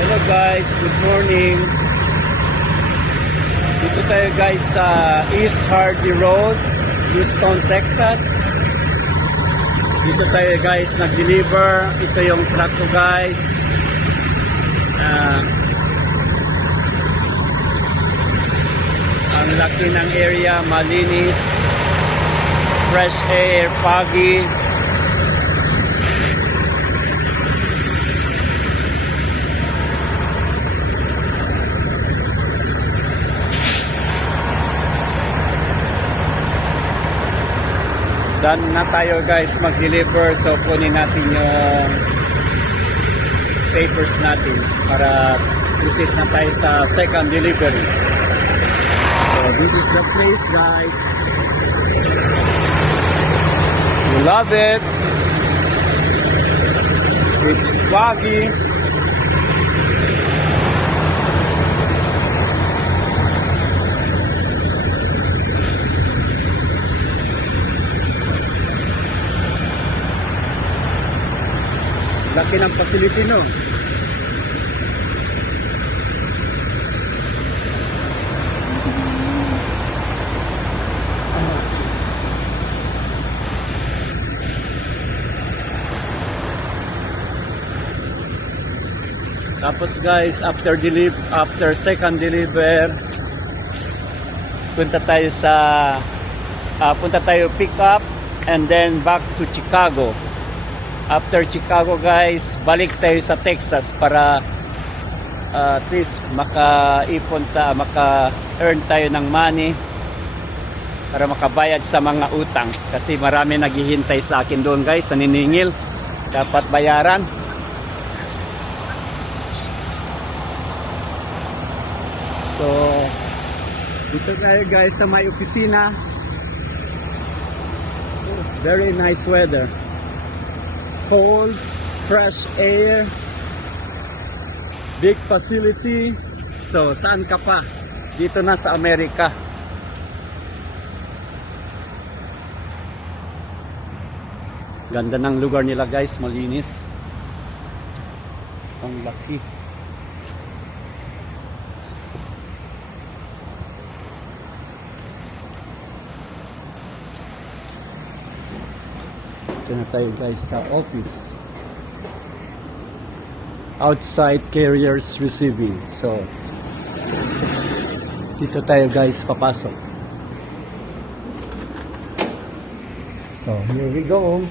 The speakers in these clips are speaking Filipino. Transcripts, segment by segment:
Hello guys, good morning. Dito tayo guys sa East Hardy Road, Houston, Texas. Dito tayo guys nag-deliver. Ito yung truck ko guys. Ang laki ng area, malinis, fresh air, foggy. Done na tayo guys mag-deliver, so kunin natin yung papers natin para proceed na tayo sa second delivery. So this is the place guys. We love it. It's foggy. Laki ng facility, no? Tapos guys, after second deliver, punta tayo pick up and then back to Chicago. After Chicago guys, balik tayo sa Texas para at least maka-earn tayo ng money para makabayad sa mga utang. Kasi marami naghihintay sa akin doon guys, naniningil. Dapat bayaran. So, dito tayo guys sa may opisina. Very nice weather. Cold, fresh air, big facility. So, saan ka pa? Dito na sa Amerika. Ganda ng lugar nila guys, malinis. Ang laki. Ito na tayo guys sa office. Outside carriers receiving. So, dito tayo guys papasok. So, here we go.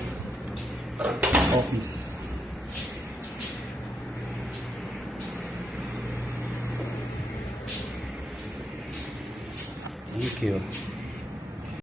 Office. Thank you.